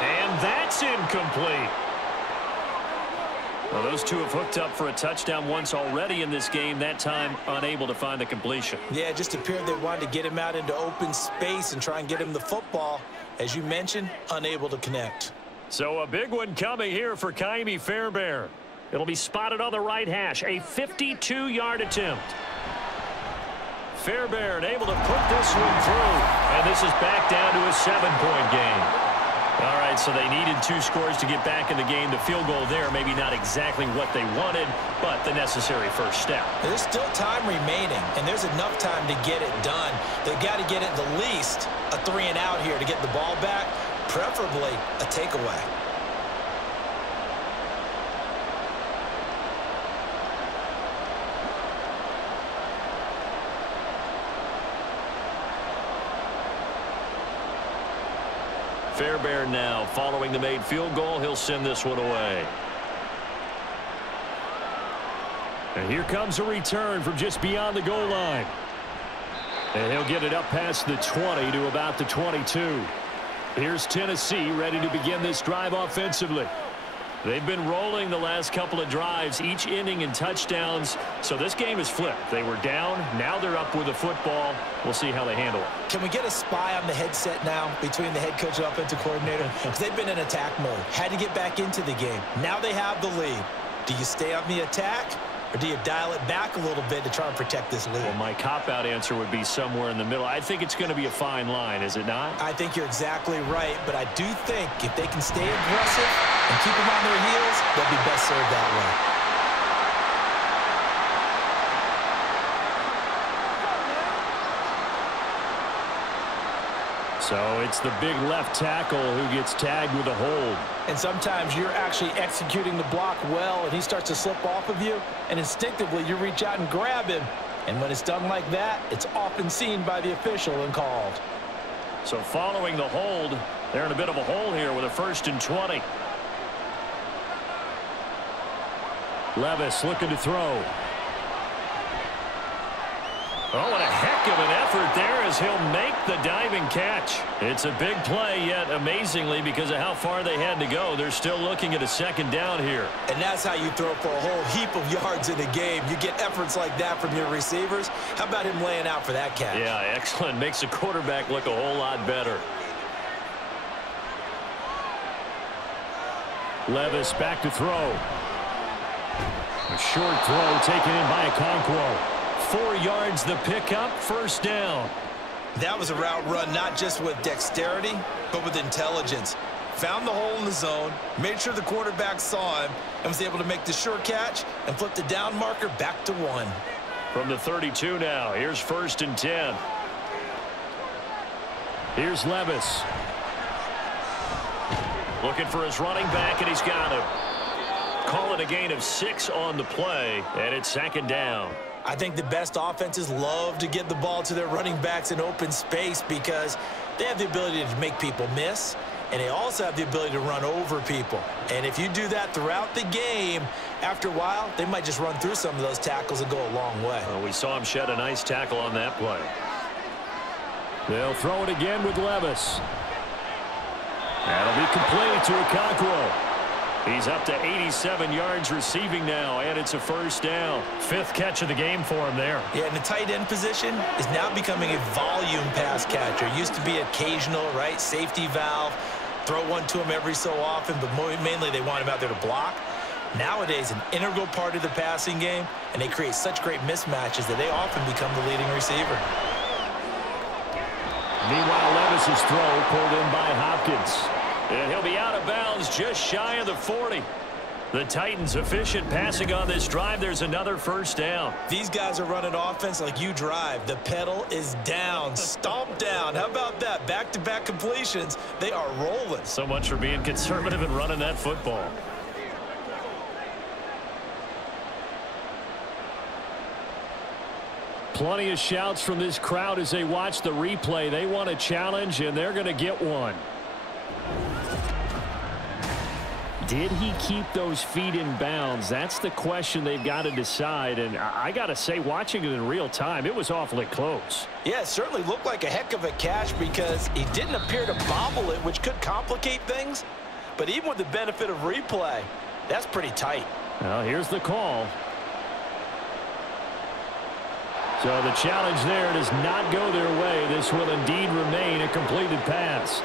And that's incomplete. Well, those two have hooked up for a touchdown once already in this game, that time unable to find the completion. Yeah, it just appeared they wanted to get him out into open space and try and get him the football. As you mentioned, unable to connect. So a big one coming here for Ka'imi Fairbairn. It'll be spotted on the right hash, a 52-yard attempt. Fairbairn able to put this one through, and this is back down to a 7-point game. All right, so they needed 2 scores to get back in the game. The field goal there, maybe not exactly what they wanted, but the necessary first step. There's still time remaining, and there's enough time to get it done. They've got to get at the least a 3-and-out here to get the ball back, preferably a takeaway. Fairbairn now following the made field goal. He'll send this one away. And here comes a return from just beyond the goal line. And he'll get it up past the 20 to about the 22. Here's Tennessee ready to begin this drive offensively. They've been rolling the last couple of drives, each inning in touchdowns. So this game is flipped. They were down. Now they're up with the football. We'll see how they handle it. Can we get a spy on the headset now between the head coach and offensive coordinator? Because they've been in attack mode. Had to get back into the game. Now they have the lead. Do you stay on the attack? Or do you dial it back a little bit to try and protect this lead? Well, my cop-out answer would be somewhere in the middle. I think it's going to be a fine line, is it not? I think you're exactly right, but I do think if they can stay aggressive and keep them on their heels, they'll be best served that way. So it's the big left tackle who gets tagged with a hold. And sometimes you're actually executing the block well, and he starts to slip off of you, and instinctively you reach out and grab him. And when it's done like that, it's often seen by the official and called. So following the hold, they're in a bit of a hole here with a 1st and 20. Levis looking to throw. Oh, what a heck of an effort there as he'll make the diving catch. It's a big play, yet amazingly, because of how far they had to go, they're still looking at a 2nd down here. And that's how you throw for a whole heap of yards in a game. You get efforts like that from your receivers. How about him laying out for that catch? Yeah, excellent. Makes the quarterback look a whole lot better. Levis back to throw. A short throw taken in by Okonkwo. 4 yards the pickup, 1st down. That was a route run not just with dexterity, but with intelligence. Found the hole in the zone, made sure the quarterback saw him, and was able to make the short catch and flip the down marker back to 1. From the 32 now, here's 1st and 10. Here's Levis. Looking for his running back, and he's got him. Call it a gain of 6 on the play, and it's 2nd down. I think the best offenses love to get the ball to their running backs in open space because they have the ability to make people miss, and they also have the ability to run over people. And if you do that throughout the game, after a while, they might just run through some of those tackles and go a long way. Well, we saw him shed a nice tackle on that play. They'll throw it again with Levis. That'll be complete to Okonkwo. He's up to 87 yards receiving now, and it's a 1st down. 5th catch of the game for him there. Yeah, and the tight end position is now becoming a volume pass catcher. Used to be occasional, right? Safety valve. Throw one to him every so often, but mainly they want him out there to block. Nowadays, an integral part of the passing game, and they create such great mismatches that they often become the leading receiver. Meanwhile, Levis's throw pulled in by Hopkins. And he'll be out of bounds just shy of the 40. The Titans efficient passing on this drive. There's another 1st down. These guys are running offense like you drive. The pedal is down, stomp down. How about that? Back-to-back completions. They are rolling. So much for being conservative and running that football. Plenty of shouts from this crowd as they watch the replay. They want a challenge, and they're going to get one. Did he keep those feet in bounds? That's the question they've got to decide. And I got to say, watching it in real time, it was awfully close. Yeah, it certainly looked like a heck of a catch because he didn't appear to bobble it, which could complicate things. But even with the benefit of replay, that's pretty tight. Well, here's the call. So the challenge there does not go their way. This will indeed remain a completed pass.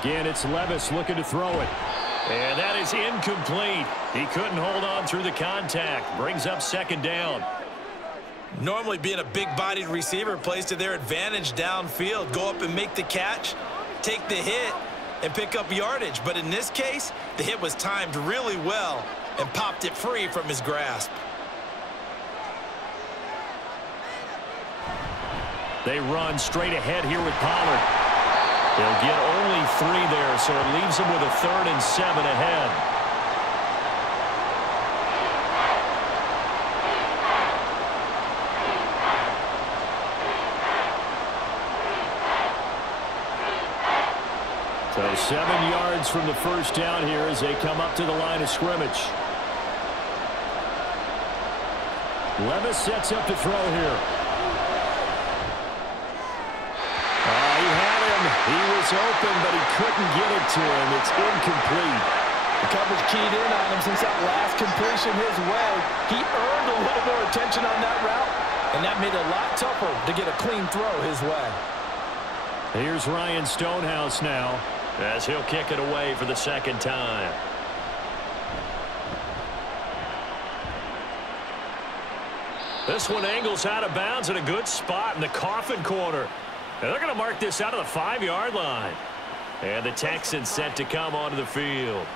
Again, it's Levis looking to throw it. And that is incomplete. He couldn't hold on through the contact. Brings up 2nd down. Normally being a big-bodied receiver plays to their advantage downfield. Go up and make the catch, take the hit, and pick up yardage. But in this case, the hit was timed really well and popped it free from his grasp. They run straight ahead here with Pollard. They'll get only 3 there, so it leaves them with a 3rd and 7 ahead. So 7 yards from the first down here as they come up to the line of scrimmage. Levis sets up to throw here. He had him. He was open, but he couldn't get it to him. It's incomplete. The coverage keyed in on him since that last completion his way. He earned a little more attention on that route, and that made it a lot tougher to get a clean throw his way. Here's Ryan Stonehouse now as he'll kick it away for the 2nd time. This one angles out of bounds in a good spot in the coffin corner. And they're going to mark this out of the 5-yard line. And the Texans set to come onto the field.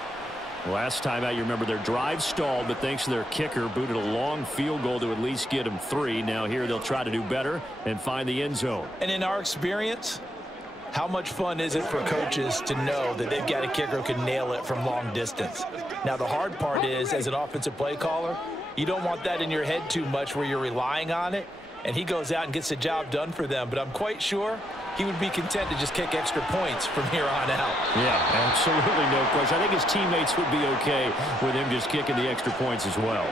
Last time out, you remember their drive stalled, but thanks to their kicker, booted a long field goal to at least get them 3. Now here they'll try to do better and find the end zone. And in our experience, how much fun is it for coaches to know that they've got a kicker who can nail it from long distance? Now the hard part is, as an offensive play caller, you don't want that in your head too much where you're relying on it, and he goes out and gets the job done for them. But I'm quite sure he would be content to just kick extra points from here on out. Yeah, absolutely no question. I think his teammates would be okay with him just kicking the extra points as well.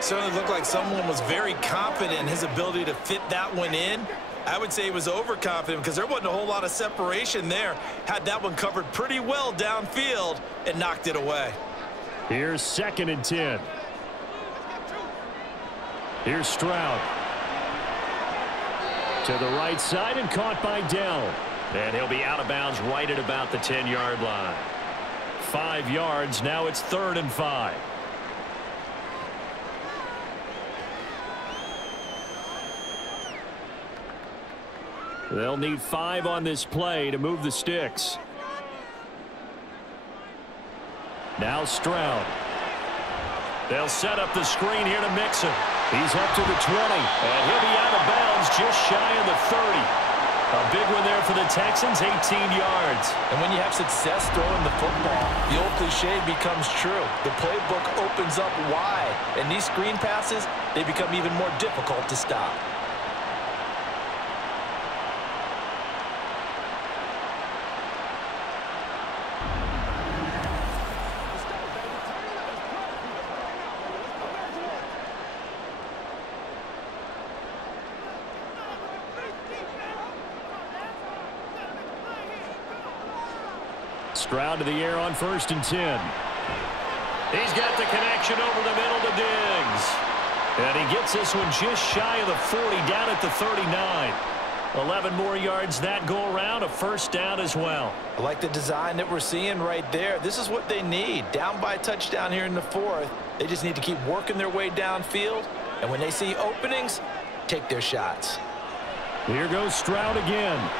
Certainly looked like someone was very confident in his ability to fit that one in. I would say he was overconfident because there wasn't a whole lot of separation there. Had that one covered pretty well downfield and knocked it away. Here's 2nd and 10. Here's Stroud. To the right side and caught by Dell. And he'll be out of bounds right at about the 10-yard line. 5 yards. Now it's 3rd and 5. They'll need 5 on this play to move the sticks. Now Stroud. They'll set up the screen here to Mixon. He's up to the 20, and he'll be out of bounds just shy of the 30. A big one there for the Texans, 18 yards. And when you have success throwing the football, the old cliche becomes true. The playbook opens up wide, and these screen passes, they become even more difficult to stop. Stroud to the air on 1st and 10. He's got the connection over the middle to Diggs. And he gets this one just shy of the 40, down at the 39. 11 more yards that go around, a 1st down as well. I like the design that we're seeing right there. This is what they need. Down by a touchdown here in the 4th. They just need to keep working their way downfield. And when they see openings, take their shots. Here goes Stroud again.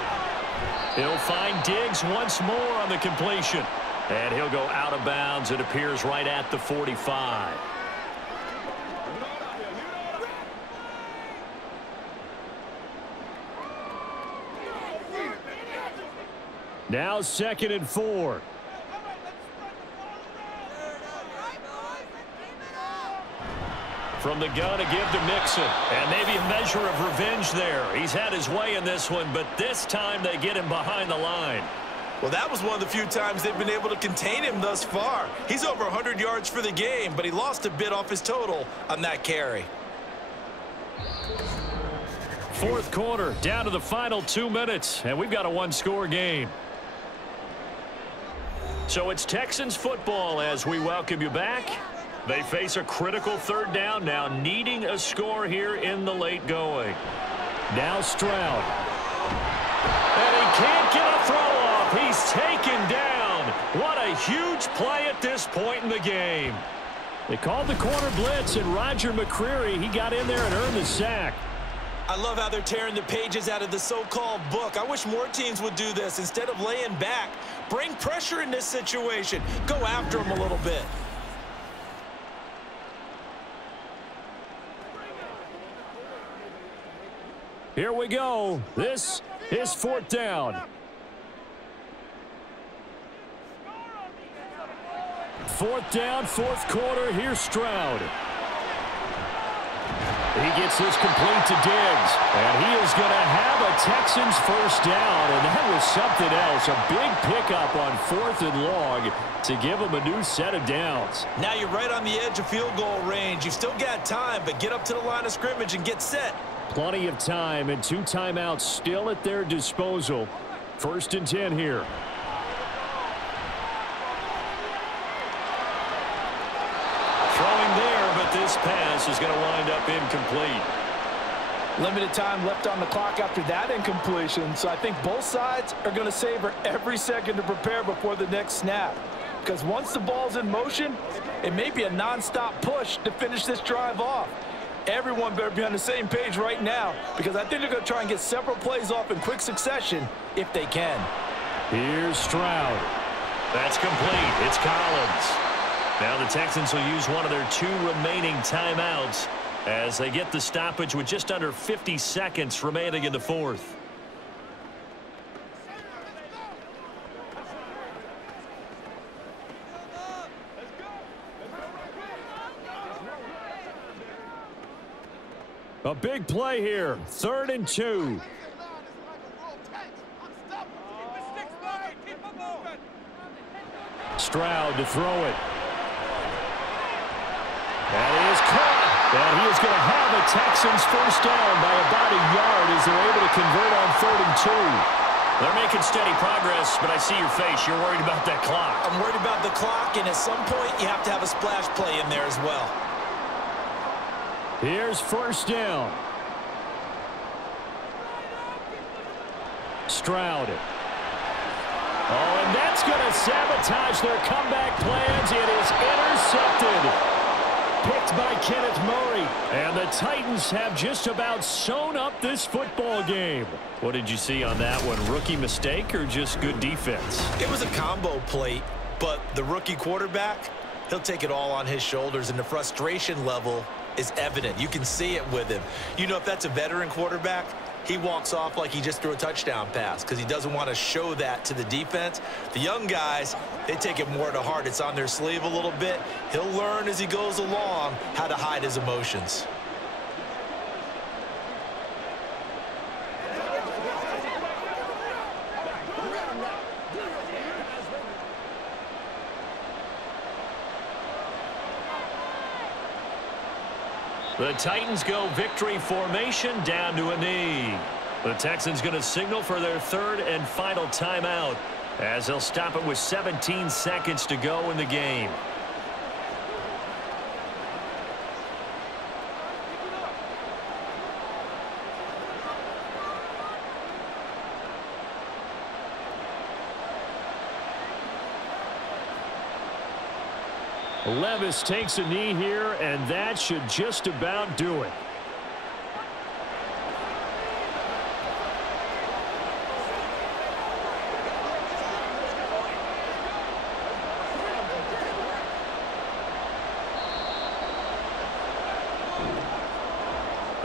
He'll find Diggs once more on the completion. And he'll go out of bounds. It appears right at the 45. Now 2nd and 4. From the gun to give to Mixon. And maybe a measure of revenge there. He's had his way in this one, but this time they get him behind the line. Well, that was one of the few times they've been able to contain him thus far. He's over 100 yards for the game, but he lost a bit off his total on that carry. 4th quarter, down to the final 2 minutes, and we've got a 1-score game. So it's Texans football as we welcome you back. They face a critical 3rd down now, needing a score here in the late going. Now Stroud. And he can't get a throw off. He's taken down. What a huge play at this point in the game. They called the corner blitz, and Roger McCreary, he got in there and earned the sack. I love how they're tearing the pages out of the so-called book. I wish more teams would do this. Instead of laying back, bring pressure in this situation. Go after them a little bit. Here we go. This is 4th down. 4th down, 4th quarter. Here's Stroud. He gets this complete to Diggs, and he is going to have a Texans first down, and that was something else. A big pickup on 4th and long to give him a new set of downs. Now you're right on the edge of field goal range. You've still got time, but get up to the line of scrimmage and get set. Plenty of time, and 2 timeouts still at their disposal. 1st and 10 here. Throwing there, but this pass is going to wind up incomplete. Limited time left on the clock after that incompletion, so I think both sides are going to savor every second to prepare before the next snap. Because once the ball's in motion, it may be a non-stop push to finish this drive off. Everyone better be on the same page right now, because I think they're going to try and get several plays off in quick succession if they can. Here's Stroud. That's complete. It's Collins. Now the Texans will use one of their 2 remaining timeouts as they get the stoppage with just under 50 seconds remaining in the 4th. A big play here. 3rd and 2. Stroud to throw it. That is caught. And he is going to have a Texans first down by about a yard as they're able to convert on 3rd and 2. They're making steady progress, but I see your face. You're worried about that clock. I'm worried about the clock, and at some point you have to have a splash play in there as well. Here's 1st down. Stroud. Oh, and that's going to sabotage their comeback plans. It is intercepted. Picked by Kenneth Murray. And the Titans have just about sewn up this football game. What did you see on that one? Rookie mistake or just good defense? It was a combo plate, but the rookie quarterback, he'll take it all on his shoulders, and the frustration level is evident. You can see it with him. You know, if that's a veteran quarterback, he walks off like he just threw a touchdown pass because he doesn't want to show that to the defense. The young guys, they take it more to heart. It's on their sleeve a little bit. He'll learn as he goes along how to hide his emotions. The Titans go victory formation down to a knee. The Texans going to signal for their 3rd and final timeout as they'll stop it with 17 seconds to go in the game. Levis takes a knee here, and that should just about do it.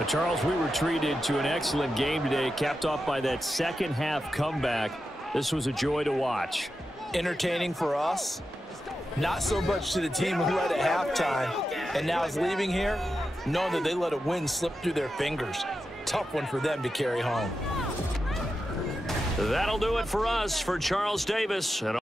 Charles, we were treated to an excellent game today, capped off by that second half comeback. This was a joy to watch. Entertaining for us. Not so much to the team who led at halftime and now is leaving here, knowing that they let a win slip through their fingers. Tough one for them to carry home. That'll do it for us. For Charles Davis and